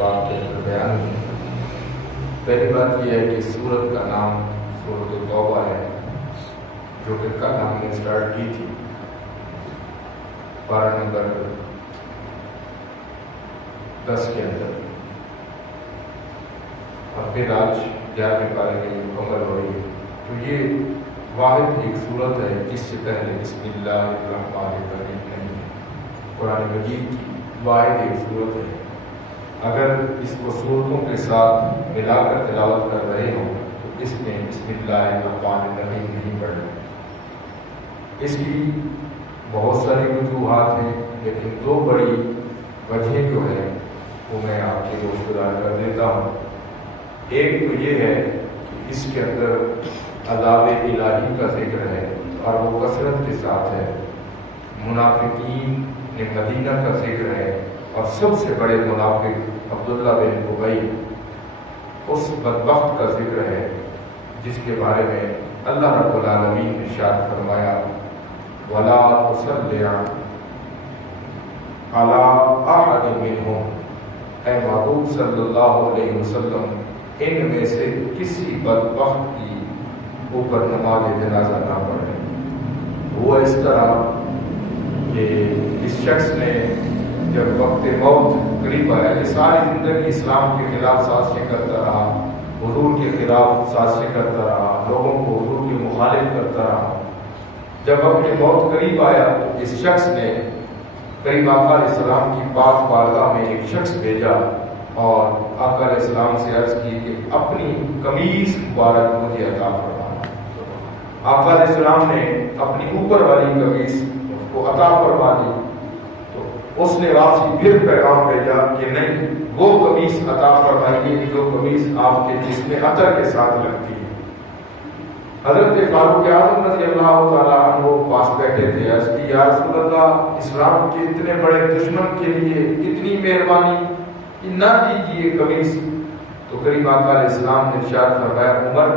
پاک کے اندر بیان ہوئی۔ پہلی بات یہ ہے کہ سورت کا نام سورۃ التوبہ ہے، جو کہ کل ہم نے اسٹارٹ کی تھی پارہ نمبر 10 کے اندر، اور پھر آج 11ویں پارے میں یہ مکمل ہو رہی ہے۔ تو یہ واحد ایک صورت ہے جس سے پہلے بسم اللہ الرحمن الرحیم نہیں ہے۔ قرآن مجید کی واحد ایک صورت ہے، اگر اس کو صورتوں کے ساتھ ملا کر تلاوت کر رہے ہوں تو اس میں بسم اللہ الرحمن الرحیم نہیں پڑھنا۔ اس کی بہت ساری وجوہات ہیں، لیکن دو بڑی وجہیں جو ہے وہ میں آپ کے گوشگزار کر دیتا ہوں۔ ایک تو یہ ہے کہ اس کے اندر عذاب الہی کا ذکر ہے اور وہ کثرت کے ساتھ ہے، منافقین مدینہ کا ذکر ہے، اور سب سے بڑے منافق عبداللہ بن ابی اس بدبخت کا ذکر ہے جس کے بارے میں اللہ رب العالمین نے ارشاد فرمایا وَلَا تُصَلِّ عَلَىٰ أَحَدٍ مِّنْهُمْ، اے محبوب صلی اللہ علیہ وسلم ان میں سے کسی بدبخت کی اوپر نماز جنازہ نہ پڑھے۔ وہ اس طرح کہ اس شخص نے جب وقت موت قریب آیا، یہ ساری زندگی اسلام کے خلاف سازشیں کرتا رہا، حضور کے خلاف سازشیں کرتا رہا، لوگوں کو حضور کے مخالف کرتا رہا۔ جب وقت موت قریب آیا تو اس شخص نے قریب آقا علیہ السلام کی پاک بارگاہ میں ایک شخص بھیجا اور آقا علیہ السلام سے عرض کی کہ اپنی قمیص مبارک مجھے عطا فرما۔ آقا علیہ السلام نے اپنی اوپر والی قمیص کو عطا فرما دی، تو اس نے واپسی پھر پیغام بھیجا کہ نہیں، وہ قمیص عطا فرمائیے جو قمیص آپ کے جسم عطر کے ساتھ لگتی ہے۔ حضرت فاروق اعظم رضی اللہ تعالیٰ عنہ پاس بیٹھے تھے، عرض کی یا رسول اللہ، اسلام کے اتنے بڑے دشمن کے لیے اتنی مہربانی، نہ دیجیے قمیص۔ تو قریب آقا علیہ السلام نے ارشاد فرمایا عمر،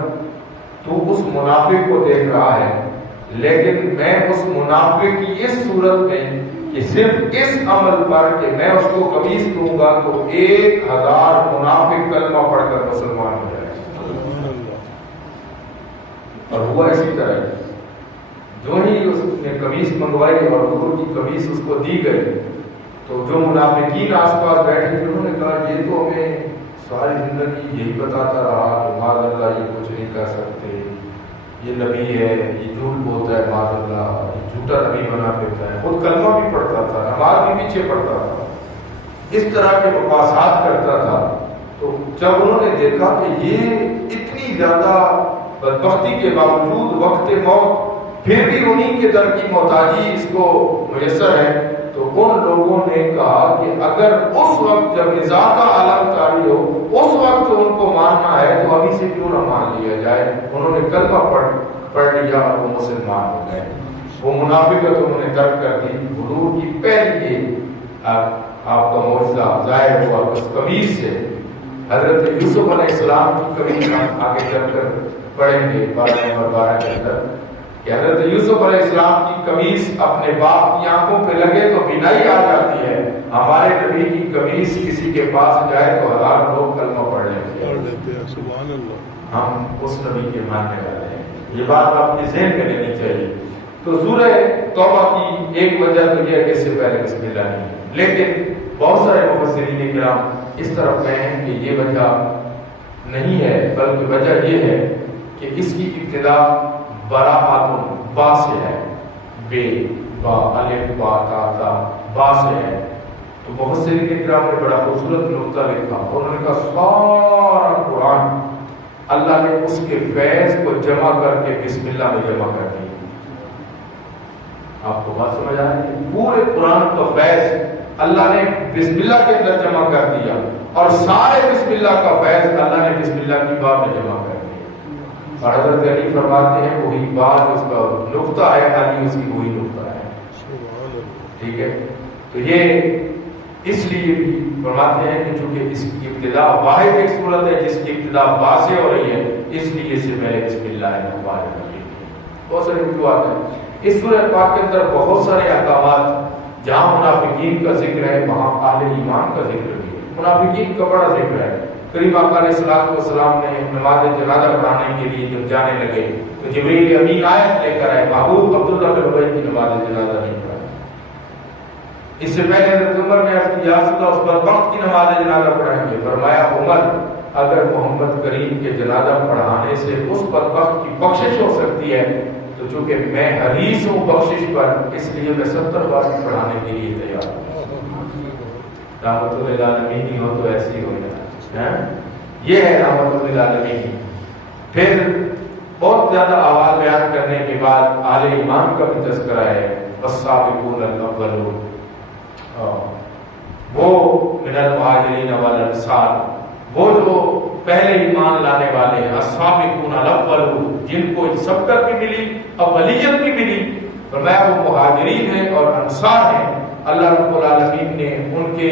تو اس منافق کو دیکھ رہا ہے، لیکن میں اس منافق کی اس صورت میں کہ صرف اس عمل پر کہ میں اس کو قمیص دوں گا تو 1000 منافق کلمہ پڑھ کر مسلمان ہو جائے۔ اور ہوا اسی طرح، جو ہی اس نے قمیص منگوائی اور حضور کی قمیص اس کو دی گئی تو جو منافقین آس پاس بیٹھے تھے انہوں نے کہا یہ تو ہمیں ساری زندگی یہی بتاتا رہا کہ معاذ اللہ یہ کچھ نہیں کر سکتے، یہ نبی ہے، یہ جھوٹ بولتا ہے، معاذ اللہ یہ جھوٹا نبی بنا پھرتا ہے، خود کلمہ بھی پڑھتا تھا، نماز بھی پیچھے پڑھتا تھا، اس طرح کے بکواسات کرتا تھا۔ تو جب انہوں نے دیکھا کہ یہ اتنی زیادہ بدبختی کے باوجود وقت موت پھر بھی انہی کے در کی محتاجی اس کو میسر ہے، تو ان لوگوں نے کہا کہ اگر اس وقت جب نزاع کا عالم طاری ہو اس وقت ان کو ماننا ہے تو ابھی سے کیوں نہ مان لیا جائے۔ انہوں نے کلمہ پڑھ لیا اور وہ مسلمان ہو گئے، وہ منافقت انہوں نے ترک کر دی۔ حضور کی پہلی آپ کا معجزہ ظاہر ہوا اس قمیص سے۔ حضرت یوسف علیہ السلام کی قمیص ہم آگے چل کر پڑھیں گے پارہ نمبر 12 کے اندر کہ حضرت یوسف علیہ السلام کی قمیص اپنے باپ کی آنکھوں پہ لگے تو بینائی آ جاتی ہے، ہمارے نبی کی قمیص کسی کے پاس جائے تو 1000 لوگ کلمہ پڑھ لیتے ہیں۔ سبحان اللہ، ہم اس نبی کے ماننے والے ہیں، یہ بات آپ کے ذہن میں لینی چاہیے۔ تو سورہ توبہ کی ایک وجہ تو یہ ہے کہ اس سے پہلے بسم اللہ نہیں ہے، لیکن بہت سارے مفسرین کرام اس طرف میں ہیں کہ یہ وجہ نہیں ہے، بلکہ وجہ یہ ہے کہ اس کی ابتدا براءۃ با سے ہے، بے با الف با تا تا با سے ہے۔ تو مفسرین کرام نے بڑا خوبصورت نقطہ لکھا، انہوں نے کہا سارا قرآن اللہ نے اس کے فیض کو جمع کر کے بسم اللہ میں جمع کر دیا۔ آپ کو بات سمجھ آ رہی ہے؟ پورے قرآن کا فیض اللہ نے بسم اللہ کے اندر جمع کر دیا، اور سارے بسم اللہ کا فیض اللہ نے بسم اللہ کی باب میں جمع کر دیا۔ اور حضرت علی فرماتے ہیں وہی بات اس کا نقطہ ہے، علی اس کی وہی نقطہ ہے، ٹھیک ہے۔ تو یہ اس لیے بھی فرماتے ہیں کہ چونکہ اس کی ابتدا واحد ایک صورت ہے جس کی ابتدا با سے ہو رہی ہے، اس لیے سے میں بسم اللہ الرحمن الرحیم۔ بہت ساری وجوہات ہیں اس سورہ پاک کے اندر، بہت سارے احکامات، جہاں منافقین کا ذکر ہے وہاں اہل ایمان کا ذکر بھی ہے۔ منافقین کا بڑا ذکر ہے۔ کریم آقا علیہ السلام نے نماز جنازہ پڑھانے کے لیے جب جانے لگے تو جبریل امین آیت لے کر آئے، محبوب عبداللہ بن ابی کی نماز جنازہ نہیں پڑھائی۔ اس سے پہلے حضرت عمر نے عرض کیا یا رسول اللہ اس بدبخت کی نماز جنازہ پڑھائیں گے؟ فرمایا عمر اگر محمد کریم کے جنازہ پڑھانے سے اس بدبخت کی بخشش ہو سکتی ہے تو چونکہ میں حریص ہوں بخشش پر، اس لیے میں 70 بار پڑھانے کے لیے تیار ہوں۔ رحمت للعالمین ہو تو ایسی ہو جائے، یہ ہے رحمت للعالمین۔ پھر بہت زیادہ آواز بیان کرنے کے بعد آل ایمان کا بھی تذکرہ ہے، والسابقون الاولون، وہ من المہاجرین والانصار، وہ جو پہلے ایمان لانے والے ہیں، السابقون الاولون، جن کو سبقت بھی ملی اولیت بھی ملی، فرمایا وہ مہاجرین ہیں اور انصار ہیں۔ اللہ رب العالمین نے ان کے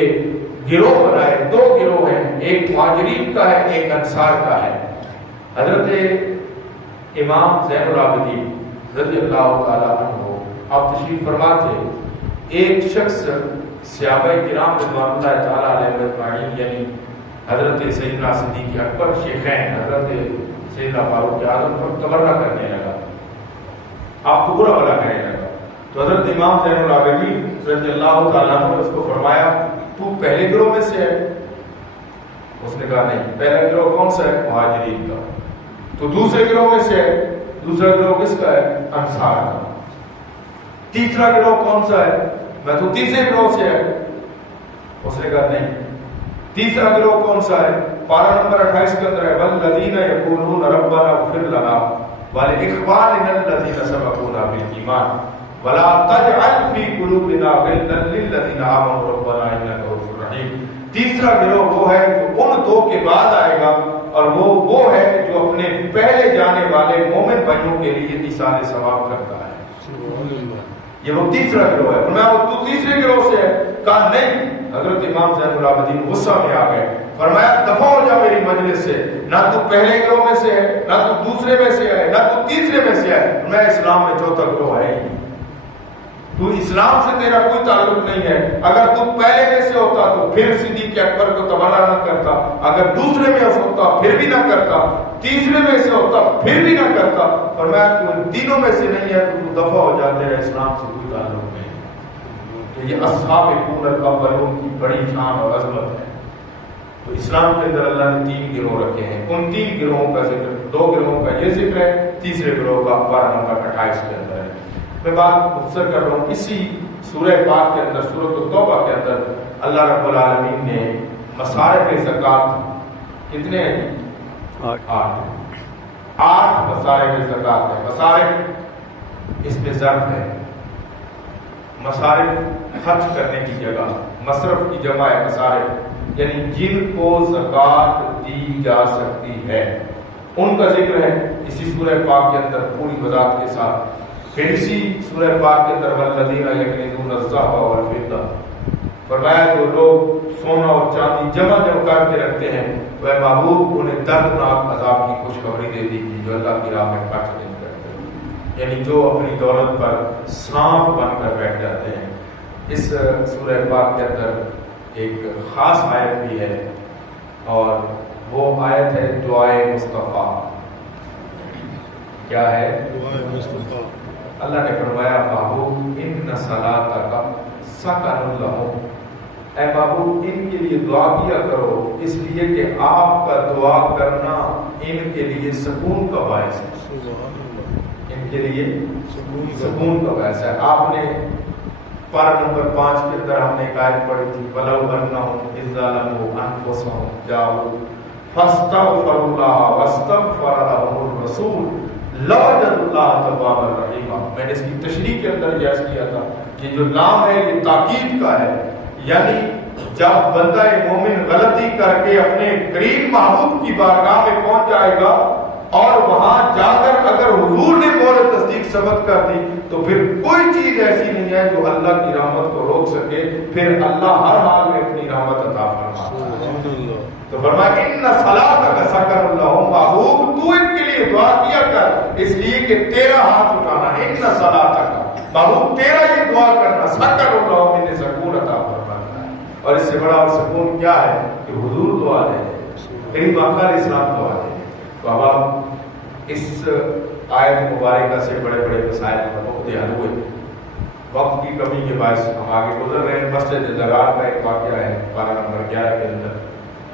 گروہ بنائے، 2 گروہ ہیں، ایک مہاجرین کا ہے ایک انصار کا ہے۔ حضرت امام زین العابدین رضی اللہ تعالیٰ عنہ آپ تشریف فرما تھے، ایک شخص صحابہ کرام رضوان اللہ تعالیٰ علیہ اجمعین یعنی حضرت سیدنا صدیق اکبر شیخین حضرت سیدنا فاروق اعظم پر تبرہ کرنے لگا، آپ کو برا بھلا کہنے لگا۔ تو حضرت امام زین العابدین رضی اللہ تعالیٰ عنہ نے اس کو فرمایا تو پہلے گروہ میں سے ہے؟ اس نے کہا نہیں۔ پہلا گروہ کون سا ہے؟ مہاجرین کا۔ تو دوسرے گروہ میں سے ہے؟ دوسرا گروہ کس کا ہے؟ انصار کا۔ تیسرا گروہ کون سا ہے؟ میں تو تیسرے گروہ سے ہے۔ اس نے کہا نہیں۔ تیسرا گروہ کون سا ہے؟ پارہ نمبر 28 کے اندر ہے والذین یقولون ربنا اغفر لنا ولاخواننا الذین سبقونا بالایمان ولا تجعل فی قلوبنا غلا للذین آمنوا ربنا انک رؤوف رحیم۔ تیسرا گروہ وہ ہے جو ان 2 کے بعد آئے گا، اور وہ ہے جو اپنے پہلے جانے والے مومن بھائیوں کے لیے ایصال ثواب کرتا ہے۔ یہ وہ تیسرا گروہ ہے۔ فرمایا وہ تو تیسرے گروہ سے ہے؟ کہا نہیں۔ حضرت امام زین العابدین غصہ میں آ گئے، فرمایا دفع ہو جا میری مجلس سے، نہ تو پہلے گروہ میں سے ہے، نہ تو دوسرے میں سے ہے، نہ تو تیسرے میں سے ہے۔ میں اسلام میں چوتھا گروہ ہے ہی نہیں، تو اسلام سے تیرا کوئی تعلق نہیں ہے۔ اگر تو پہلے میں سے ہوتا تو پھر صدیق اکبر کو تبرہ نہ کرتا، اگر دوسرے میں ہوتا پھر بھی نہ کرتا، تیسرے میں سے ہوتا پھر بھی نہ کرتا۔ فرمایا تو ان تینوں میں سے نہیں ہے تو دفع ہو جا، تیرا اسلام سے کوئی تعلق نہیں۔ تو یہ السابقون الاولون کی بڑی شان اور عظمت ہے۔ تو اسلام کے اندر اللہ نے 3 گروہ رکھے ہیں، ان 3 گروہوں کا ذکر، 2 گروہوں کا یہ ذکر ہے، تیسرے گروہ کا پارہ نمبر 28 کے اندر ہے۔ میں بات مختصر کر رہا ہوں، اسی سورہ پاک کے اندر سورۃ التوبہ کے اندر اللہ رب العالمین نے مصارف زکوٰۃ کتنے ہیں؟ 8 مصارف زکوٰۃ ہے۔ مصارف اس میں ظرف ہے، مصارف خرچ کرنے کی جگہ، مصرف کی جمع ہے مصارف، یعنی جن کو زکوٰۃ دی جا سکتی ہے ان کا ذکر ہے اسی سورہ پاک کے اندر پوری وضاحت کے ساتھ۔ پھر اسی سورہ پاک کے اندر والذین یکنزون الذهب والفضة، فرمایا جو لوگ سونا اور چاندی جمع کر کے رکھتے ہیں تو اے محبوب انہیں دردناک عذاب کی خوشخبری دے دیجیے جو اللہ کی راہ میں خرچ نہیں کرتے، یعنی جو اپنی دولت پر سانپ بن کر بیٹھ جاتے ہیں۔ اس سورہ پاک کے اندر ایک خاص آیت بھی ہے اور وہ آیت ہے دعائے مصطفیٰ۔ کیا ہے؟ دعائے مصطفیٰ۔ اللہ نے فرمایا محبوب ان صلاتک سکن لہم، اے محبوب ان کے لیے دعا کیا کرو، اس لیے کہ آپ کا دعا کرنا ان کے لیے سکون کا باعث ہے، ان کے لیے سکون کا باعث ہے۔ آپ نے پارہ نمبر 5 کے اندر ہم نے ایک آیت پڑھی تھی وَلَوْ أَنَّهُمْ إِذْ ظَلَمُوا أَنفُسَهُمْ جَاءُوا فَاسْتَغْفَرُوا اللَّهَ وَاسْتَغْفَرَ لَهُمُ الرَّسُولُ لَوَجَدُوا اللَّهَ تَوَّابًا رَحِيمًا۔ میں نے اس کی تشریح کے اندر یہ عرض کیا تھا کہ جو لام ہے یہ تاکید کا ہے، یعنی جب بندہ مومن غلطی کر کے اپنے قریب محبوب کی بارگاہ میں پہنچ جائے گا اور وہاں جا کر اگر حضور نے مہر تصدیق ثبت کر دی تو پھر کوئی چیز ایسی نہیں ہے جو اللہ کی رحمت کو روک سکے، پھر اللہ ہر حال میں اپنی رحمت عطا فرماتا ہے۔ تو فرمایا ان صلاتک سکن لہم، محبوب تو ان کے لیے دعا کیا کر اس لیے کہ تیرا ہاتھ اٹھانا، ان صلاتک محبوب تیرا یہ دعا کرنا سکن لہم، انہیں سکون عطا فرماتا ہے۔ اور اس سے بڑا سکون کیا ہے کہ حضور تو آ رہے ہیں، قریب آقا علیہ السلام تو آ رہے ہیں۔ تو اب آپ اس آیت مبارکہ سے بڑے بڑے مسائل کا بہت حل ہوئے۔ وقت کی کمی کے باعث ہم آگے گزر رہے ہیں۔ مسجد ضرار کا ایک واقعہ ہے پارہ نمبر 11 کے اندر۔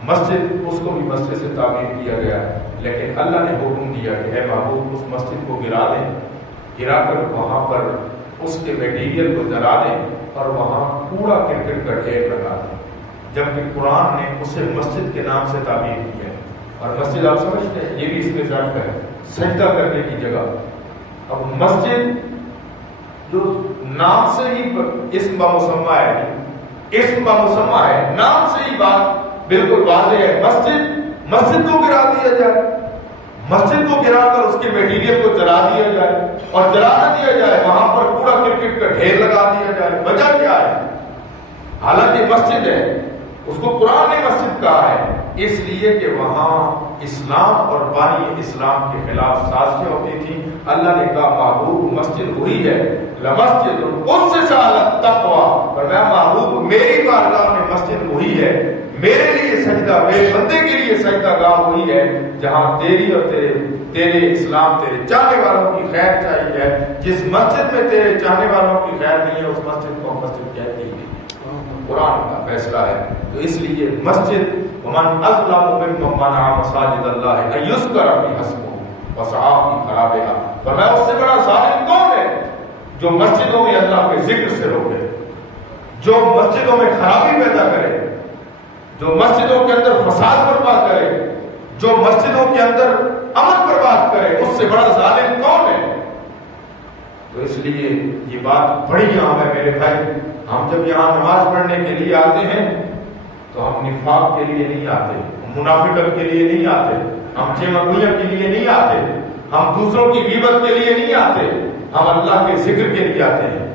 مسجد اس کو بھی مسجد سے تعمیر کیا گیا، لیکن اللہ نے حکم دیا کہ اے محبوب اس مسجد کو گرا دیں، گرا کر وہاں پر اس کے میٹیریل کو جلا دیں اور وہاں کوڑا کرکٹ کا ڈھیر لگا دیں، جبکہ قرآن نے اسے مسجد کے نام سے تعمیر کیا ہے۔ اور مسجد آپ سمجھتے ہیں یہ بھی اس کے ساتھ ہے سجدہ کرنے کی جگہ۔ اب مسجد جو نام سے ہی اسم بمسمہ ہے، اسم بمسمہ ہے، نام سے ہی بات بالکل واضح ہے۔ مسجد کو گرا دیا جائے، مسجد کو گرا کر اس کے میٹیریل کو جلا دیا جائے اور جلا نہ دیا جائے، وہاں پر کوڑا کرکٹ کا ڈھیر لگا دیا جائے، وجہ کیا ہے؟ حالانکہ مسجد ہے، اس کو قرآن نے مسجد کہا ہے، اس لیے کہ وہاں اسلام اور بانی اسلام کے خلاف سازشیں ہوتی تھیں۔ اللہ نے کہا محبوب مسجد وہی ہے، لمسجد اسس علی التقوی، فرمایا محبوب میری بارگاہ میں مسجد وہی ہے، میرے لیے سجدہ، میرے بندے کے لیے سجدہ گاہ وہی ہے جہاں تیری اور تیرے اسلام، تیرے چاہنے والوں کی خیر چاہیے ہے۔ جس مسجد میں تیرے چاہنے والوں کی خیر نہیں ہے اس مسجد کو مسجد کہتے ہی نہیں، قرآن کا فیصلہ ہے۔ تو اس لیے مسجد ومن اظلم ممن منع مساجد اللہ ان یذکر فیہا اسمہ وسعی فی خرابہا، فرمایا اس سے بڑا ظالم کون ہے جو مسجدوں میں اللہ کے ذکر سے روکے، جو مسجدوں میں خرابی پیدا کرے، جو مسجدوں کے اندر فساد برپا کرے، جو مسجدوں کے اندر امن برباد کرے، اس سے بڑا ظالم کون ہے؟ تو اس لیے یہ بات بڑی عام ہے میرے بھائی۔ ہم جب یہاں نماز پڑھنے کے لیے آتے ہیں تو ہم نفاق کے لیے نہیں آتے، ہم منافقت کے لیے نہیں آتے، ہم چمگوئیوں کے لیے نہیں آتے، ہم دوسروں کی غیبت کے لیے نہیں آتے، ہم اللہ کے ذکر کے لیے آتے ہیں،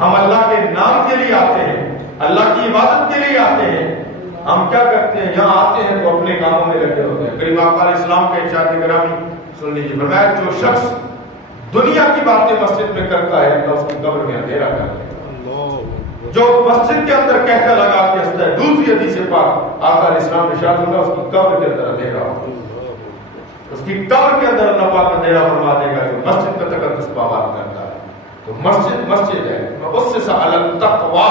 ہم اللہ کے نام کے لیے آتے ہیں، اللہ کی عبادت کے لیے آتے ہیں۔ ہم کیا کرتے ہیں؟ یہاں آتے ہیں تو اپنے کاموں میں لگے ہوتے ہیں۔ قریب آقا علیہ السلام کا ارشاد گرامی سن لیجیے، فرمایا جو شخص دنیا کی باتیں مسجد میں کرتا ہے اللہ اس کی قبر میں اندھیرا کر دے گا۔ جو مسجد کے اندر کہتا لگا کے ہنستا ہے، دوسری حدیث پاک آقا علیہ السلام ارشاد ہوگا اس کی قبر کے اندر اندھیرا ہوگا، اس کی قبر کے اندر اللہ پاک اندھیرا فرما دے گا جو مسجد کا تقدس پامال کرتا ہے۔ تو مسجد ہے، اسس علی التقوی،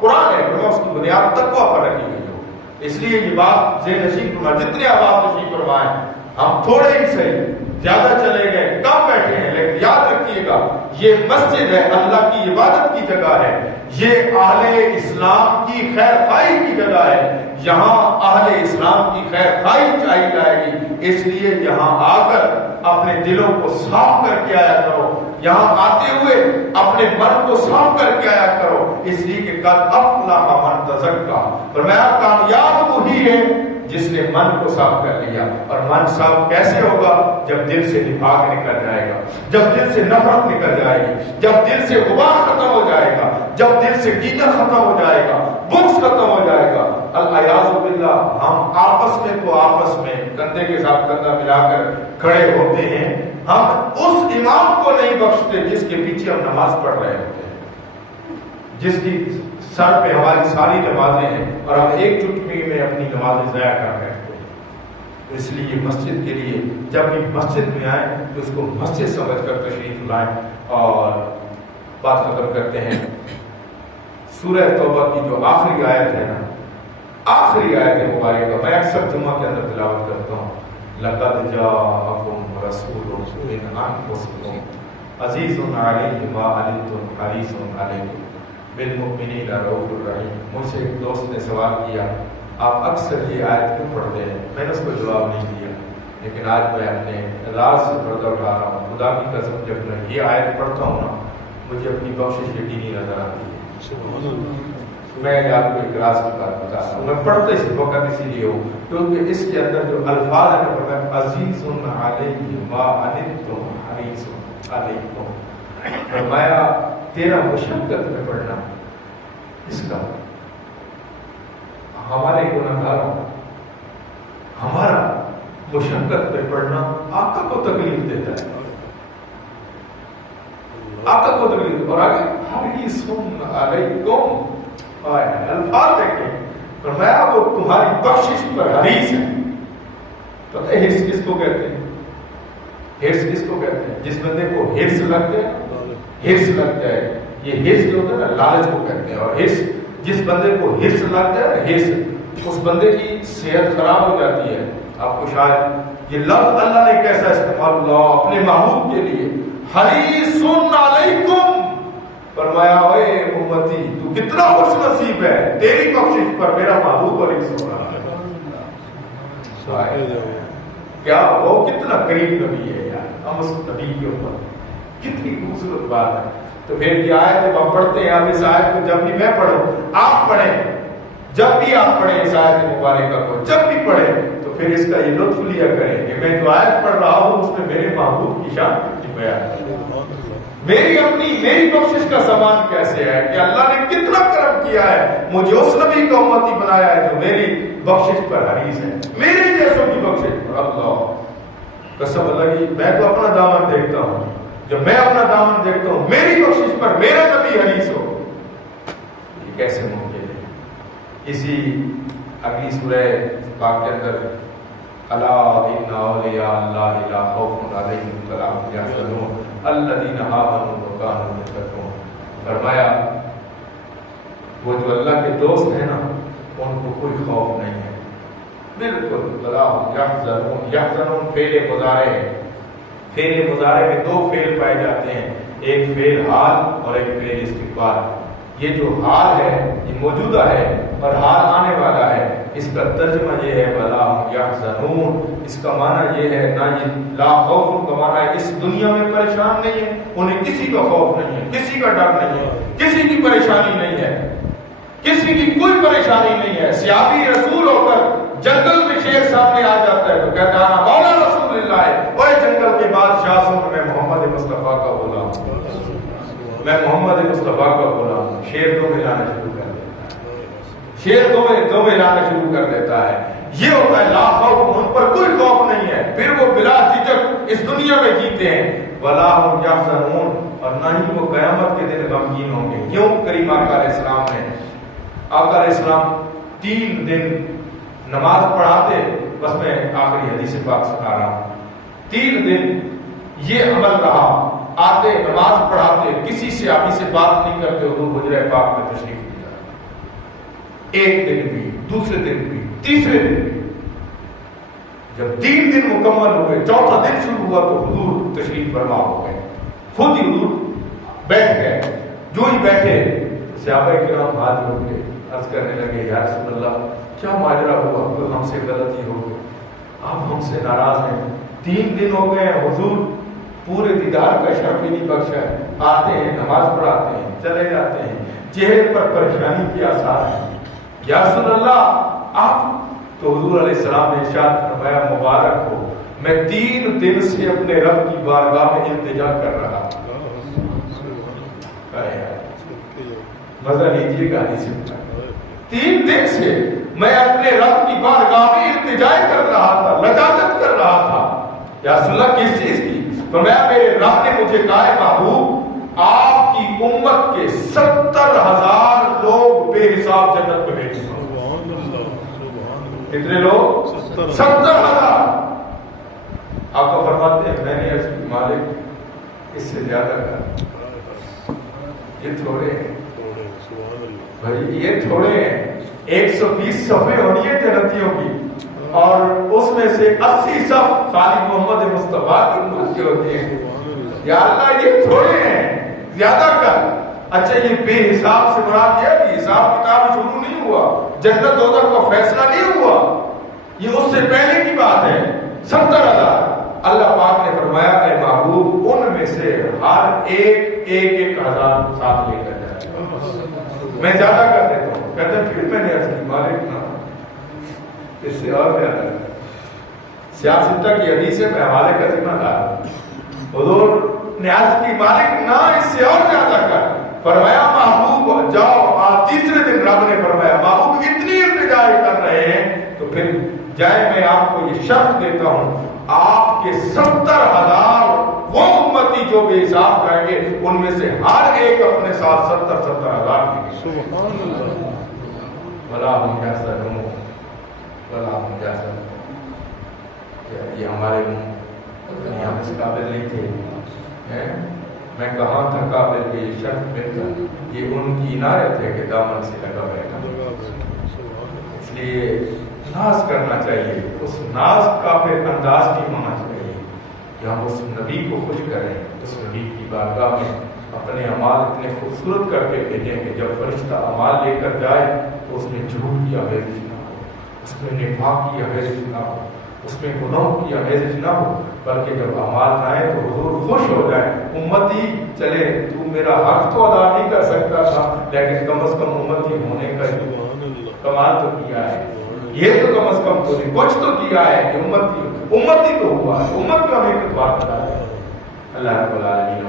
قرآن ہے، اس کی بنیاد تقوی پر رکھی گئی ہو۔ اس لیے یہ بات ذہن نشین فرمائے، جتنے آواز نشین فرمائیں، ہم تھوڑے ہی صحیح، زیادہ چلے گئے، کم بیٹھے ہیں، لیکن یاد رکھیے گا یہ مسجد ہے، اللہ کی عبادت کی جگہ ہے، یہ اہل اسلام کی خیر خواہی کی جگہ ہے، یہاں اہل اسلام کی خیر خواہی چاہی جائے گی۔ اس لیے یہاں آ کر اپنے دلوں کو صاف کر کے آیا کرو، یہاں آتے ہوئے اپنے من کو صاف کر کے آیا کرو، اس لیے کہ قد افلح من تزکا، فرمایا کامیاب وہی ہے جس نے من کو صاف کر لیا۔ اور من صاف کیسے ہوگا؟ جب دل سے نفاق نکل جائے گا، جب دل سے نفرت نکل جائے گی، جب دل سے غبار ختم ہو جائے گا، جب دل سے کینہ ختم ہو جائے گا، بغض ختم ہو جائے گا۔ الیاذ باللہ، ہم آپس میں کندھے کے ساتھ کندھا ملا کر کھڑے ہوتے ہیں، ہم اس امام کو نہیں بخشتے جس کے پیچھے ہم نماز پڑھ رہے ہوتے ہیں، جس کی سر پہ ہماری ساری نمازیں ہیں اور ہم ایک چٹکی میں اپنی نمازیں ضائع کر رہے ہیں۔ اس لیے مسجد کے لیے جب بھی مسجد میں آئیں تو اس کو مسجد سمجھ کر تشریف لائیں۔ اور بات ختم کرتے ہیں سورہ توبہ کی جو آخری آیت ہے نا، آخری آیت مبارکہ میں اکثر جمعہ کے اندر تلاوت کرتا ہوں، لقد جاءکم رسول من انفسکم عزیز علیہ ما عنتم حریص علیکم بالمؤمنین رؤوف الرحیم۔ مجھ سے ایک دوست نے سوال کیا آپ اکثر یہ آیت کیوں پڑھتے ہیں؟ میں نے اس کو جواب نہیں دیا، لیکن آج میں اپنے راز سے پردہ اٹھا رہا ہوں۔ خدا کی قسم جب میں یہ آیت پڑھتا ہوں نا مجھے اپنی بخشش یقینی نظر آتی ہے۔ میں آپ کو ایک راز کی بات بتا رہا ہوں، میں پڑھتا اس وقت اسی لیے ہوں کیونکہ اس کے اندر جو الفاظ ہیں فرمایا عزیز علیہ ما عنتم حریص علیکم، فرمایا تیرا مشقت میں پڑھنا، اس کا ہمارے گناہگاروں ہمارا مشقت پہ پڑھنا آقا کو تکلیف دیتا ہے، آقا کو تکلیف، اور آگے حریص علیکم، الفاظ دیکھیں فرمایا وہ تمہاری بخشش پر حریص ہے. پتہ ہے ہرس کس کو کہتے ہیں؟ ہرس کس کو کہتے ہیں؟ جس بندے کو ہرس لگ جائے، ہرس لگ جائے، یہ ہرس جو ہوتا ہے نا لالچ کو کہتے ہیں. اور ہرس، جس بندے کو ہرس لگ جائے نا، ہرس، اس بندے کی صحت خراب ہو جاتی ہے. آپ کو شاید یہ لفظ اللہ نے کیسا استعمال اللہ اپنے محبوب کے لیے، حریص علیکم. فرمایا اے امتی تو کتنا خوش نصیب ہے، تیری بخشش پر میرا محبوب حریص ہو رہا ہے. کیا وہ کتنا قریب نبی ہے یار، ہم اس نبی کے اوپر کتنی خوبصورت بات ہے. تو پھر یہ آیت جب ہم پڑھتے ہیں، اب اس آیت کو جب بھی میں پڑھوں، آپ پڑھیں، جب بھی آپ پڑھیں اس آیت مبارکہ کو، جب بھی پڑھیں تو پھر اس کا یہ لطف لیا کریں کہ میں جو آیت پڑھ رہا ہوں اس میں میرے محبوب کی شان کتنی بیان ہے، میری بخشش کا سامان کیسے ہے، کہ اللہ نے کتنا کرم کیا ہے، مجھے اس نبی کا امتی بنایا ہے جو میری بخشش پر حریص ہے، میرے جیسوں کی بخشش پر. اللہ قسم اللہ کی، میں تو اپنا دامن دیکھتا ہوں، جب میں اپنا دامن دیکھتا ہوں میری بخشش پر میرا نبی حریص ہو، یہ کیسے ممکن ہے. اسی اگلی سورہ پاک کے اندر الا ان اولیاء اللہ لا خوف علیہم ولا هم يحزنون الذین آمنوا وكانوا يتقون. فرمایا وہ جو اللہ کے دوست ہیں نا ان کو کوئی خوف نہیں ہے. بالکل ولا هم يحزنون، يحزنون فعل مضارع ہے. فعل مضارع میں دو فعل پائے جاتے ہیں، ایک فعل حال اور ایک فعل استقبال. یہ جو حال ہے یہ موجودہ ہے اور حال آنے والا ہے. اس کا ترجمہ یہ ہے ولا هم يحزنون. اس کا معنی یہ ہے نہ، یہ لا خوف کا معنی ہے اس دنیا میں پریشان نہیں ہے، انہیں کسی کا خوف نہیں ہے، کسی کا ڈر نہیں ہے، کسی کی پریشانی نہیں ہے، کسی کی کوئی پریشانی نہیں ہے. صحابی رسول ہو کر جنگل میں شیر سامنے آ جاتا ہے تو کہتا ہے مولا رسول اللہ ہے، اوے جنگل کے بادشاہ سن، میں محمد مصطفیٰ کا غلام ہوں، میں محمد مصطفیٰ کا غلام ہوں. شیر دو میں لانا شروع کر دیتا ہے، شیر دو میں لانا شروع کر دیتا ہے. یہ ہوتا ہے لا خوف، ان پر کوئی خوف نہیں ہے، پھر وہ بلا جھجک اس دنیا میں جیتے ہیں. ولا هم يحزنون، اور نہ ہی وہ قیامت کے دن غمگین ہوں گے. کیوں؟ کریم آقا علیہ السلام نے، آقا علیہ السلام 3 دن نماز پڑھاتے، بس میں آخری حدیث پاک سنا رہا ہوں. 3 دن یہ عمل رہا، آتے نماز پڑھاتے، کسی سے آبی سے بات نہیں کرتے، حضور حجرہ پاک میں تشریف لے جاتے. ایک دن بھی، دوسرے دن بھی، تیسرے دن بھی. جب 3 دن مکمل ہوئے، چوتھا دن شروع ہوا تو حضور تشریف فرما ہو گئے. خود ہی حضور بیٹھ گئے. جو ہی بیٹھے صحابہ کرام ہاتھ جوڑ کے عرض کرنے لگے یا رسول اللہ کیا ماجرا ہوا، کوئی ہم سے غلطی ہو گئی، آپ ہم سے ناراض ہیں، 3 دن ہو گئے ہیں، حضور پورے دیدار کا شرف ہی نہیں بخشا ہے، آتے ہیں نماز پڑھاتے ہیں چلے جاتے ہیں، چہرے پر پریشانی کے آثار ہیں. یا رسول اللہ آپ، تو حضور علیہ السلام نے ارشاد فرمایا مبارک ہو، میں 3 دن سے اپنے رب کی بارگاہ میں التجا کر رہا. مزہ لیجیے گا حدیث میں، 3 دن سے میں اپنے رب کی بارگاہ میں التجا کر رہا تھا، لجاجت کر رہا تھا. یا رسول اللہ کس چیز کی؟ فرمایا میرے رب نے مجھے کہا ہے محبوب آپ کی امت کے 70,000 لوگ بے حساب جنت میں بھیج. کتنے لوگ؟ 70,000. آپ کو فرماتے ہیں میں نے عرض کی مالک اس سے زیادہ کر، یہ تھوڑے ہیں بھائی، یہ تھوڑے ہیں. 120 صفحے ہونی ہے جنتیوں کی، اور اس میں سے 80 صف خالی محمد مصطفیٰ کی امت کے ہوتے ہیں. یا اللہ یہ تھوڑے ہیں، زیادہ کر. اچھا یہ بے حساب سے مراد یہ کہ حساب کتاب شروع نہیں ہوا، جنت دوزخ کا فیصلہ نہیں ہوا، یہ اس سے پہلے کی بات ہے. 70,000. اللہ پاک نے فرمایا اے محبوب ان میں سے ہر ایک 1,000 ساتھ لے کر جائے، میں زیادہ کر دیتا ہوں. کہتے ہیں پھر میں نے عرض کی مالک نا اس سے اور زیادہ. سیاستہ کی حدیث ہے، میں حوالے کا ذمہ دار. حضور نے عرض کی مالک نہ اس سے اور زیادہ کر. فرمایا محبوب جاؤ. تیسرے دن رب نے فرمایا محبوب اتنی التجا کر رہے ہیں تو پھر جائے میں آپ کو یہ شرط دیتا ہوں، آپ کے 70,000 وہ امتی جو بے حساب جائیں گے ان میں سے ہر ایک اپنے ساتھ 70,000 کی. ولا هم يحزنون ولا هم يحزنون. یہ ہمارے منہ ہم اس قابل نہیں تھے. میں کہاں تھا قابل کہ یہ شخص ملتا. یہ ان کی عنایت ہے کہ دامن سے لگا بیٹھا. اس لیے ناز کرنا چاہیے. اس ناز کا پھر انداز بھی ہونا چاہیے کہ ہم اس نبی کو خوش کریں. اس نبی کی بارگاہ میں اپنے اعمال اتنے خوبصورت کر کے بھیجیں کہ جب فرشتہ اعمال لے کر جائے تو اس میں جھوٹ کی آمیزش نہ ہو, اس میں نفاق کی آمیزش نہ ہو, اس میں گناہوں کی آمیزش نہ ہو, بلکہ جب اعمال آئے تو حضور خوش ہو جائے. امتی چلے تو میرا حق تو ادا نہیں کر سکتا تھا لیکن کم از کم امتی ہونے کا کمال تو کیا ہے. یہ تو کم از کم تو نہیں کچھ تو کیا ہے کہ امتی تو ہوا ہے. امت کا ہمیں ایک بات بتا ہے. اللہ رب العالمین